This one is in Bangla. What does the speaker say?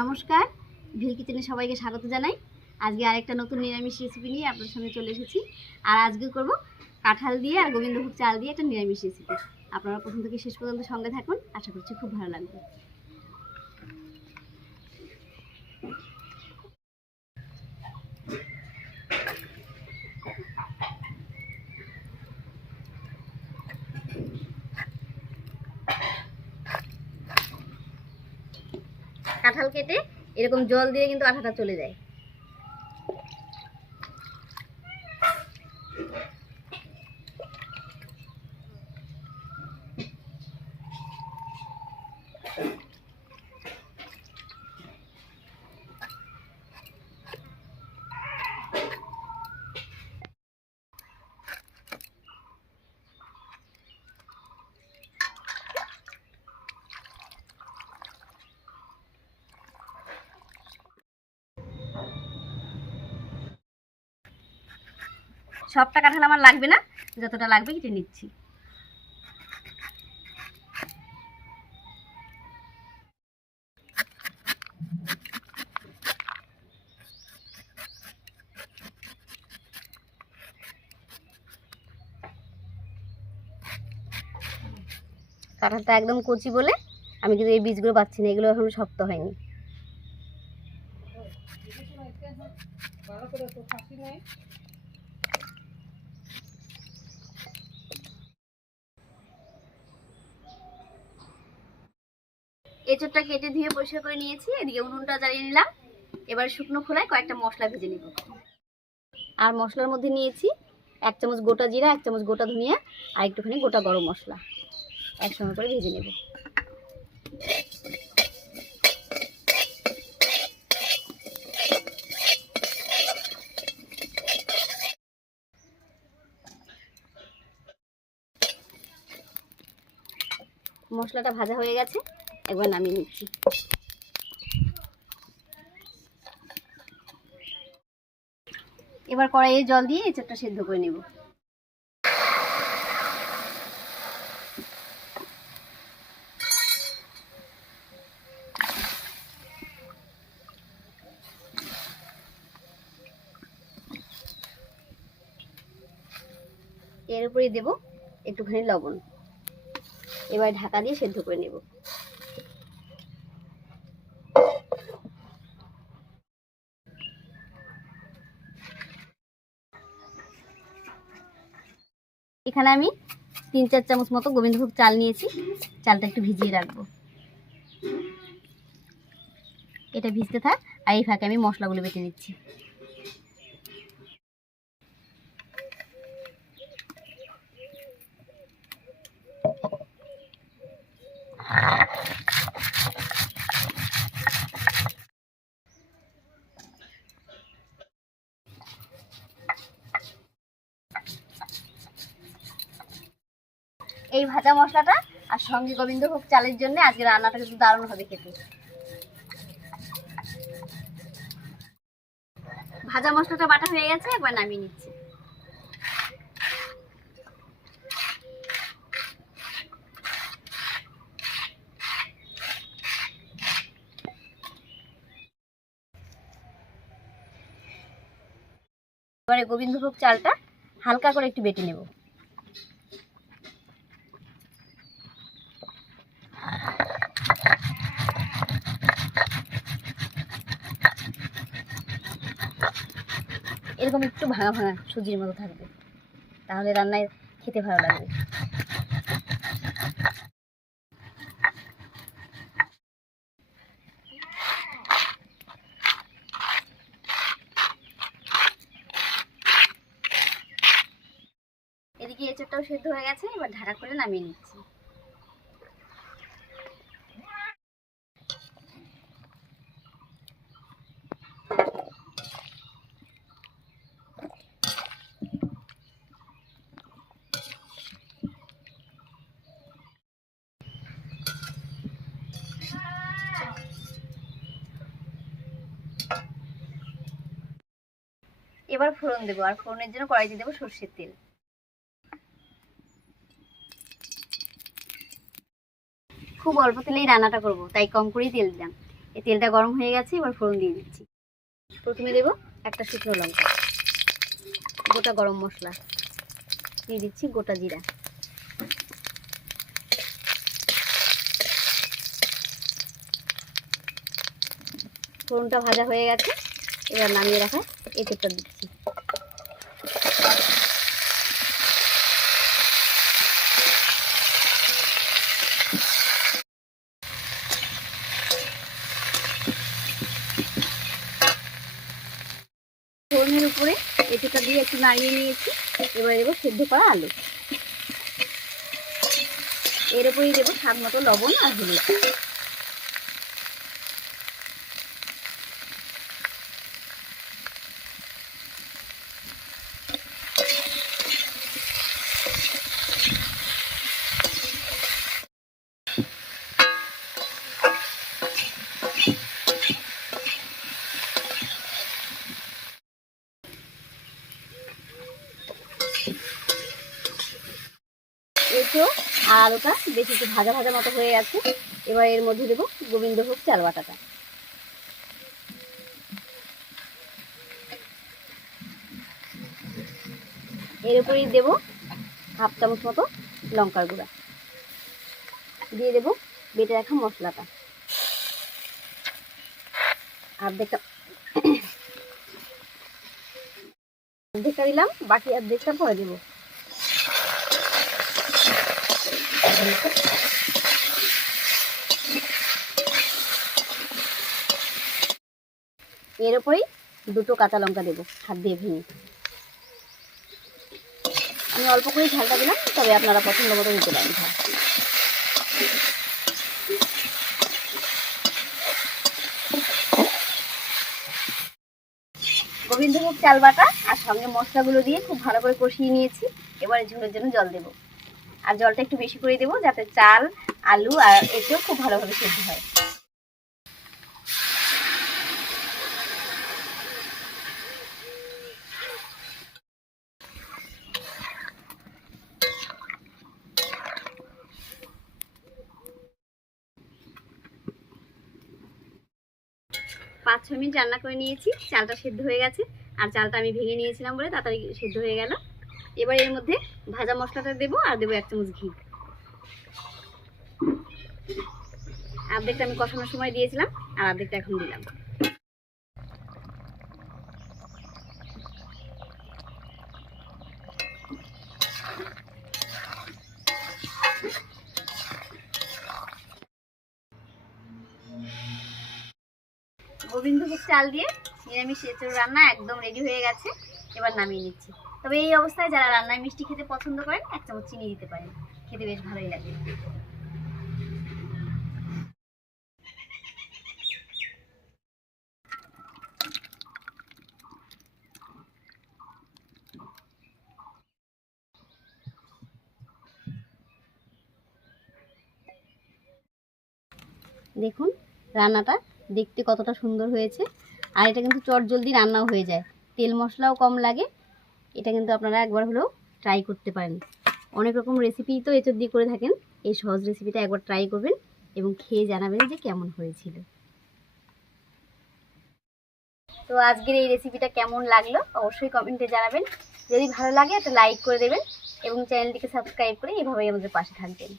নমস্কার, ভিল কিচেনে সবাইকে স্বাগত জানাই। আজকে আরেকটা নতুন নিরামিষ রেসিপি নিয়ে আপনার সামনে চলে এসেছি। আর আজকে করব কাঁঠাল দিয়ে আর গোবিন্দভোগ চাল দিয়ে একটা নিরামিষ রেসিপি আপনারা প্রথম থেকে শেষ পর্যন্ত সঙ্গে থাকুন, আশা করছি খুব ভালো লাগবে। কাঁঠাল কেটে এরকম জল দিয়ে কিন্তু আঠাটা চলে যায়। সবটা কাঁঠাল আমার লাগবে না, যতটা লাগবে কেটে নিচ্ছি। কাঁঠালটা একদম কচি বলে আমি কিন্তু এই বীজগুলো পাচ্ছি না, এগুলো এখন শক্ত হয়নি। এঁচোড়টা কেটে ধুয়ে পরিষ্কার করে নিয়েছি, এদিকে উনুনটা জ্বালিয়ে নিলাম। এবার শুকনো খোলায় কয়েকটা মশলা ভেজে নিব। আর মশলার মধ্যে নিয়েছি এক চামচ গোটা জিরা, এক চামচ গোটা ধনিয়া আর একটুখানি গোটা গরম মশলা। একসঙ্গে করে ভেজে নেব। মশলাটা ভাজা হয়ে গেছে। একবার নামিয়ে নিচ্ছি। এবার কড়াইয়ে জল দিয়ে এঁচড়টা সেদ্ধ করে নেব। এর উপরে দেব একটুখানি লবণ। এবার ঢাকা দিয়ে সেদ্ধ করে নেব। এখানে আমি তিন চার চামচ মতো গোবিন্দভোগ চাল নিয়েছি। চালটা একটু ভিজিয়ে রাখব। এটা ভিজতে থাক, আর এই ফাঁকে আমি মশলাগুলো বেটে নিচ্ছি। এই ভাজা মশলাটা আর সঙ্গে গোবিন্দভোগ চালের জন্য আজকে রান্নাটা কিন্তু দারুণ হবে খেতে। ভাজা মশলাটা বাটা হয়ে গেছে, একবার নামিয়ে নিচ্ছি। এবারে গোবিন্দভোগ চালটা হালকা করে একটু বেটে নেব। এরকম একটু ভাঙা ভাঙা সুজির মতো থাকবে। তাহলে রান্নায় খেতে ভালো লাগবে। এদিকে এঁচড়টাও সেদ্ধ হয়ে গেছে, এবার ঢাকা করে নামিয়ে নিচ্ছি। এবার ফোড়ন দেবো, আর ফোড়নের জন্য কড়াইতে দেবো সর্ষের তেল। খুব অল্প তেলেই রান্নাটা করব, তাই কম করেই তেল দিলাম। এই তেলটা গরম হয়ে গেছে, এবার ফোড়ন দিয়ে দিচ্ছি। প্রথমে দেব একটা শুকনো লঙ্কা, গোটা গরম মশলা। দিয়ে দিচ্ছি গোটা জিরা। ফোড়নটা ভাজা হয়ে গেছে। এবার নামিয়ে রাখা এঁচড়টা দিচ্ছি। ফোড়নের উপরে এঁচড়টা দিয়ে একটু নাড়িয়ে নিয়েছি। এবারে দেবো সেদ্ধ করা আলু। এর উপরেই দেবো স্বাদ মতো লবণ আর হলুদ। এঁচো আর আলুটা বেশি একটু ভাজা ভাজা মতো হয়ে গেছে। এবার এর মধ্যে দেবো গোবিন্দভোগ চাল বাটাটা। এর উপরেই দেবো হাফ চামচ মতো লঙ্কার গুঁড়া। দিয়ে দেবো বেটে রাখা মশলাটা। অর্ধেকটা অর্ধেকটা দিলাম, বাকি অর্ধেকটা পরে দেবো। এর উপরেই দুটো কাঁচা লঙ্কা দেবো, হাত দিয়ে ভেঙে। আমি অল্প করে ঝালটা দিলাম, তবে আপনারা পছন্দ মতো দিতে পারেন ঝাল। গোবিন্দভোগ চাল বাটা আর সঙ্গে মশলাগুলো দিয়ে খুব ভালো করে কষিয়ে নিয়েছি, এবারে ঝোলের জন্য জল দেবো। আর জলটা একটু বেশি করে দেবো যাতে চাল, আলু আর এতেও খুব ভালোভাবে সেদ্ধ হয়। পাঁচ ছ মিনিট রান্না করে নিয়েছি, চালটা সেদ্ধ হয়ে গেছে। আর চালটা আমি ভেঙে নিয়েছিলাম বলে তাড়াতাড়ি সেদ্ধ হয়ে গেল। এবার এর মধ্যে ভাজা মশলাটা দেবো আর দেবো এক চামচ ঘি। অর্ধেকটা আমি কষানোর সময় দিয়েছিলাম, আর অর্ধেকটা এখন দিলাম। গোবিন্দভোগ চাল দিয়ে নিরামিষ রান্না একদম রেডি হয়ে গেছে। এবার নামিয়ে নিচ্ছি। তবে এই অবস্থায় যারা রান্নায় মিষ্টি খেতে পছন্দ করেন, এক চামচ চিনি দিতে পারেন। খেতে বেশ ভালোই লাগে। দেখুন, রান্নাটা দেখতে কতটা সুন্দর হয়েছে। আর এটা কিন্তু চট জলদি রান্নাও হয়ে যায়। তেল মশলাও কম লাগে এটা কিন্তু আপনারা একবার হলেও ট্রাই করতে পারেন। অনেক রকম রেসিপি তো এচর দিয়ে করে থাকেন, এই সহজ রেসিপিটা একবার ট্রাই করবেন এবং খেয়ে জানাবেন যে কেমন হয়েছিল। তো আজকের এই রেসিপিটা কেমন লাগল অবশ্যই কমেন্টে জানাবেন। যদি ভালো লাগে একটা লাইক করে দেবেন এবং চ্যানেলটিকে সাবস্ক্রাইব করে এভাবেই আমাদের পাশে থাকবেন।